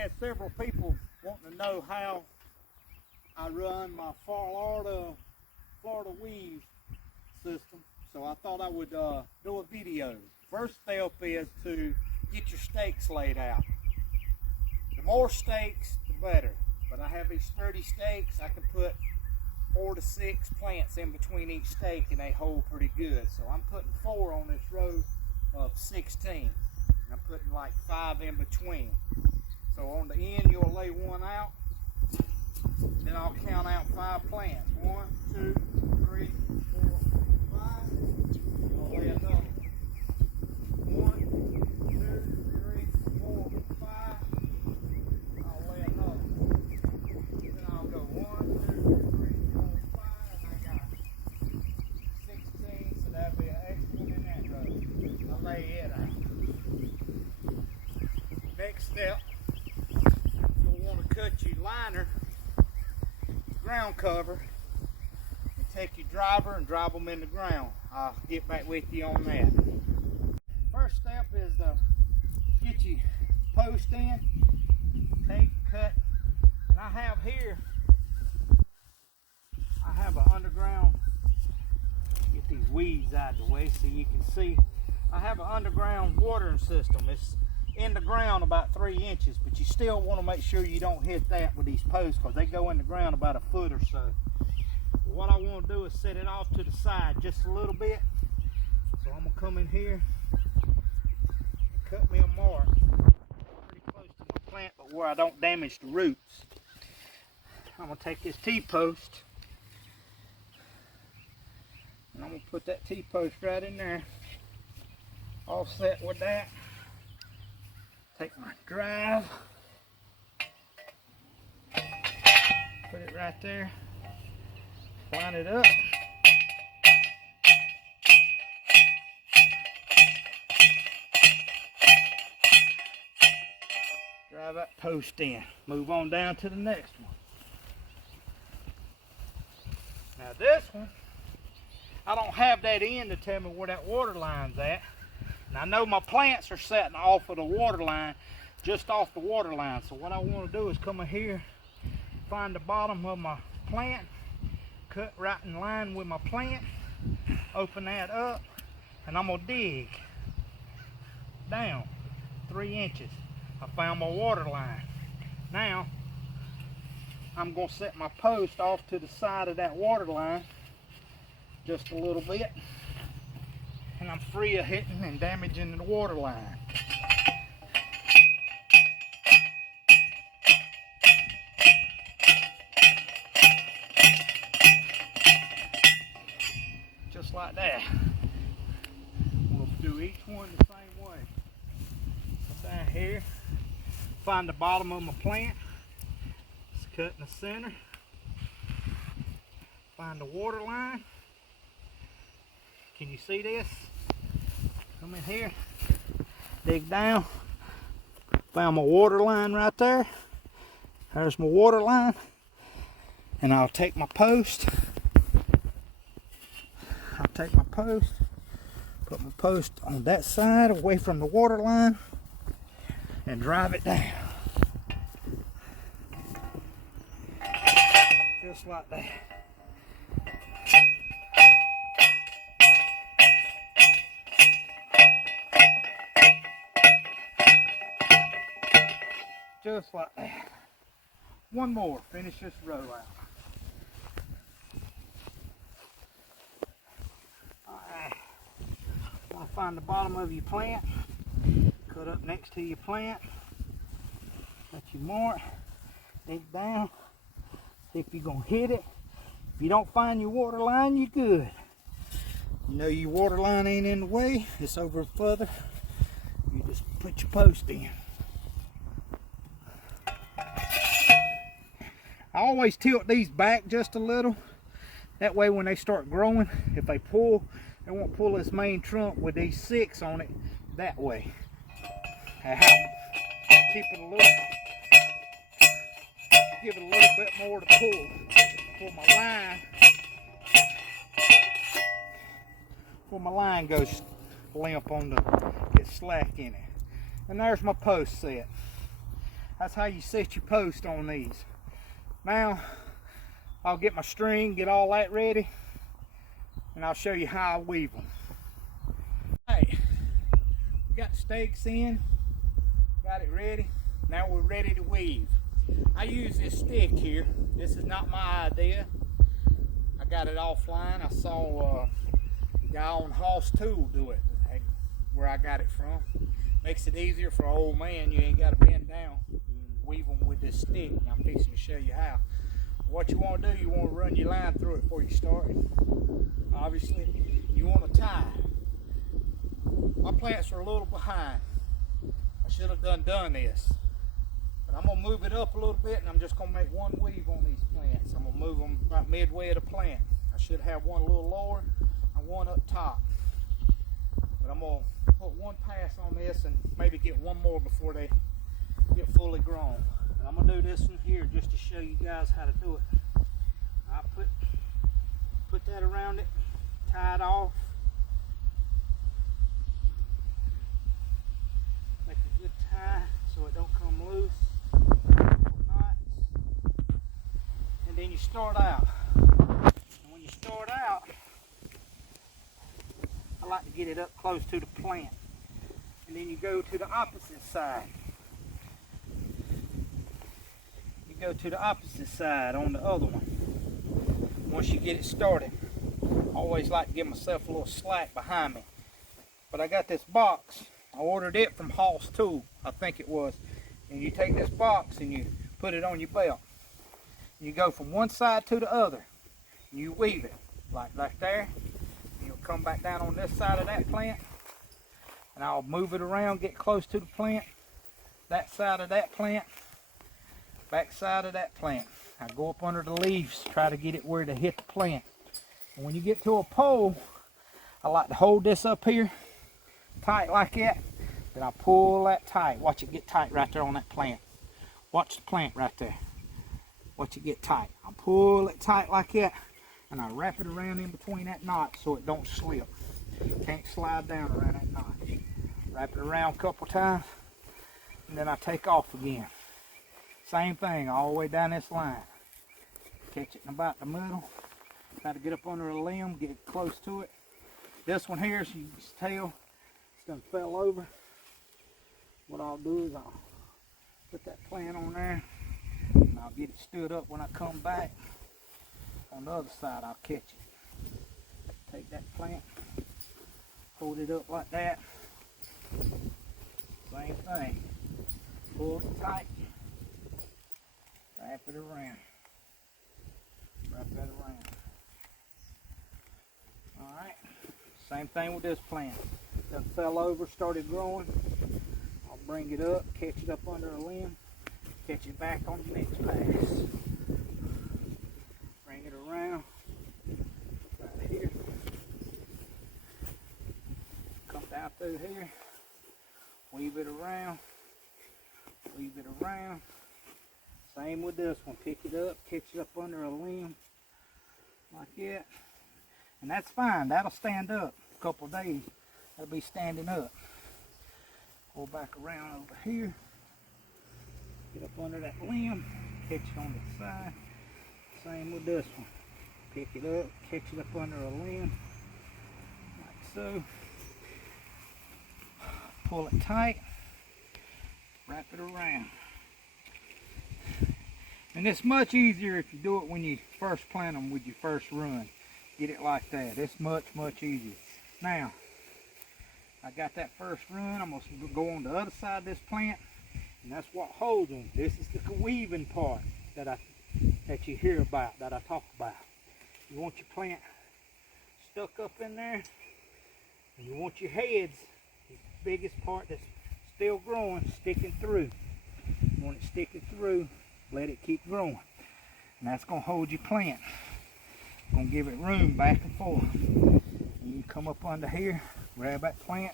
had several people wanting to know how I run my Florida weave system, so I thought I would do a video. First step is to get your stakes laid out. The more stakes, the better. But I have these sturdy stakes. I can put 4 to 6 plants in between each stake and they hold pretty good. So I'm putting 4 on this row of 16. And I'm putting like 5 in between. So on the end you'll lay 1 out. Then I'll count out 5 plants. 1, 2, 3, 4, 5. I'll lay another one. 1, 2, 3, 4, 5. I'll lay another one. Then I'll go 1, 2, 3, 4, 5. And I got 16, so that'll be an extra one in that row. I'll lay it out. Next step, you'll want to cut your liner, ground cover, and take your driver and drive them in the ground. I'll get back with you on that. First step is to get your post in, take, cut, and I have here, I have an underground, get these weeds out of the way so you can see. I have an underground watering system. It's in the ground about 3 inches, but you still want to make sure you don't hit that with these posts because they go in the ground about a foot or so. What I want to do is set it off to the side just a little bit. So I'm going to come in here and cut me a mark pretty close to my plant, but where I don't damage the roots. I'm going to take this T-post and I'm going to put that T-post right in there, offset with that. Take my drive, put it right there, line it up. Drive that post in. Move on down to the next one. Now this one, I don't have that in to tell me where that water line's at. And I know my plants are setting off of the water line, just off the water line. So what I want to do is come in here, find the bottom of my plant, cut right in line with my plant, open that up, and I'm going to dig down 3 inches. I found my water line. Now, I'm going to set my post off to the side of that water line just a little bit. And I'm free of hitting and damaging the water line. Just like that. We'll do each one the same way. Come down here, find the bottom of my plant, just cut in the center, find the water line. Can you see this? Come in here, dig down, found my water line right there. There's my water line. And I'll take my post. Put my post on that side away from the water line and drive it down. Just like that. Just like that. One more, finish this row out. Alright, want to find the bottom of your plant, cut up next to your plant, let you mark, dig down, see if you're going to hit it. If you don't find your water line, you're good. You know your water line ain't in the way, it's over further, you just put your post in. I always tilt these back just a little. That way when they start growing, if they pull, they won't pull this main trunk with these 6 on it that way. Keep it a little, give it a little bit more to pull for my line goes limp on the, get slack in it. And there's my post set. That's how you set your post on these. Now, I'll get my string, get all that ready, and I'll show you how I weave them. Alright, we got the stakes in, got it ready. Now we're ready to weave. I use this stick here. This is not my idea. I got it offline. I saw a guy on Hoss Tool do it, where I got it from. Makes it easier for an old man. You ain't got to bend down. You weave them with this stick, and I'm fixing to show you how. What you want to do, you want to run your line through it before you start. Obviously, you want to tie. My plants are a little behind. I should have done this. But I'm going to move it up a little bit, and I'm just going to make one weave on these plants. I'm going to move them about midway of the plant. I should have one a little lower and one up top. But I'm going to put one pass on this and maybe get one more before they get fully grown. And I'm going to do this one here just to show you guys how to do it. I put that around it, tie it off. Make a good tie so it don't come loose. And then you start out. And when you start out, I like to get it up close to the plant. And then you go to the opposite side. You go to the opposite side on the other one. Once you get it started. I always like to give myself a little slack behind me. But I got this box. I ordered it from Hoss Tool, I think it was. And you take this box and you put it on your belt. You go from one side to the other. And you weave it like there. You'll come back down on this side of that plant, and I'll move it around, get close to the plant, that side of that plant, back side of that plant. I go up under the leaves, try to get it where to hit the plant. And when you get to a pole, I like to hold this up here, tight like that, then I pull that tight. Watch it get tight right there on that plant. Watch the plant right there. Watch it get tight. I pull it tight like that, and I wrap it around in between that knot so it don't slip. Can't slide down around that knot. Wrap it around a couple times, and then I take off again. Same thing all the way down this line. Catch it in about the middle. Try to get up under a limb, get close to it. This one here, so you can tell, it's done fell over. What I'll do is I'll put that plant on there, and I'll get it stood up when I come back. On the other side, I'll catch it. Take that plant, hold it up like that. Same thing. Pull it tight, wrap it around. Wrap that around. Alright, same thing with this plant. Done fell over, started growing. I'll bring it up, catch it up under a limb, catch it back on the next pass. Bring it around right here. Come down through here. Weave it around. Weave it around. Same with this one. Pick it up, catch it up under a limb like that. And that's fine. That'll stand up a couple of days. That'll be standing up. Pull back around over here. Get up under that limb. Catch it on the side. Same with this one. Pick it up, catch it up under a limb, like so. Pull it tight, wrap it around. And it's much easier if you do it when you first plant them with your first run. Get it like that. It's much easier. Now, I got that first run. I'm going to go on the other side of this plant, and that's what holds them. This is the weaving part that you hear about, that I talk about. You want your plant stuck up in there, and you want your heads, the biggest part that's still growing, sticking through. You want it sticking through, let it keep growing. And that's going to hold your plant. Going to give it room back and forth. And you come up under here, grab that plant,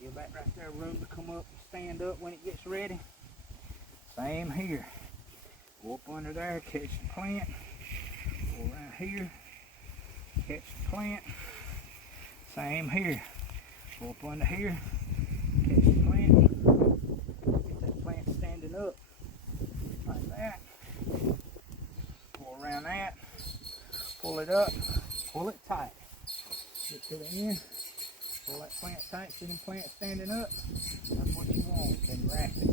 give that right there room to come up and stand up when it gets ready. Same here. Go up under there, catch the plant. Go around here, catch the plant. Same here. Go up under here, up like that. Pull around that. Pull it up. Pull it tight. Get to the end. Pull that plant tight. See them plants standing up? That's what you want. Then wrap it.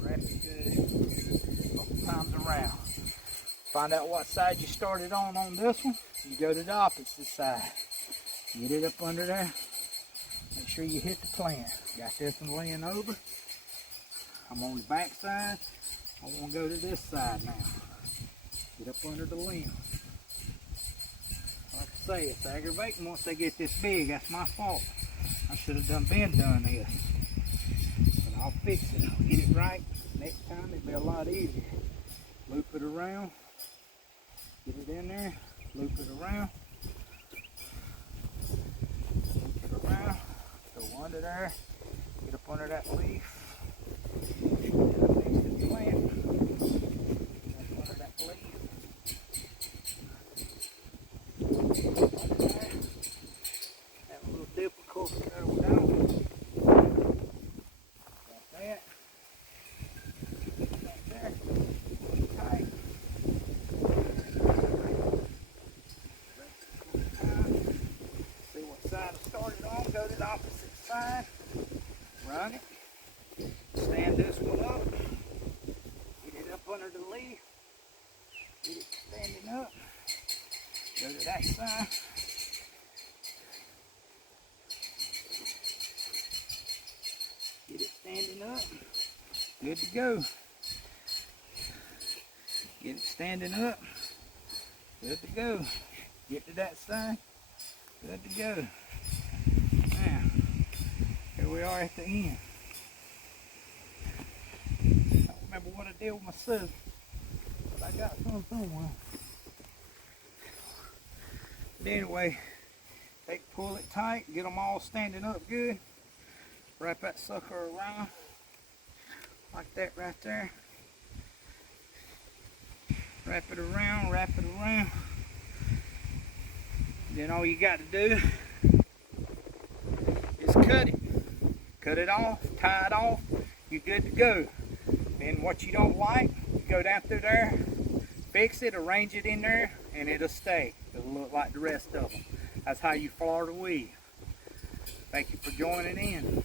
Wrap it good. Couple times around. Find out what side you started on this one. You go to the opposite side. Get it up under there. Make sure you hit the plant. Got this one laying over. I'm on the back side. I want to go to this side now. Get up under the limb. Like I say, it's aggravating once they get this big. That's my fault. I should have done this. But I'll fix it. I'll get it right. Next time it'll be a lot easier. Loop it around. Get it in there. Loop it around. Loop it around. Go under there. Get up under that leaf. Next to the plant. Up under that leaf. Under there. Have a little difficult to go down. Got that. Right there. Tight. See what side I started on. Go to the opposite side. Run it. Stand this one up. Get it up under the leaf. Get it standing up. Go to that side. Get it standing up. Good to go. Get it standing up. Good to go. Get to that side. Good to go. Now, here we are at the end. I don't remember what I did with my scissors, but I got some somewhere. But anyway, pull it tight, get them all standing up good. Wrap that sucker around like that right there. Wrap it around, wrap it around. Then all you got to do is cut it. Cut it off, tie it off, you're good to go. Then what you don't like, you go down through there, fix it, arrange it in there, and it'll stay. It'll look like the rest of them. That's how you Florida weave. Thank you for joining in.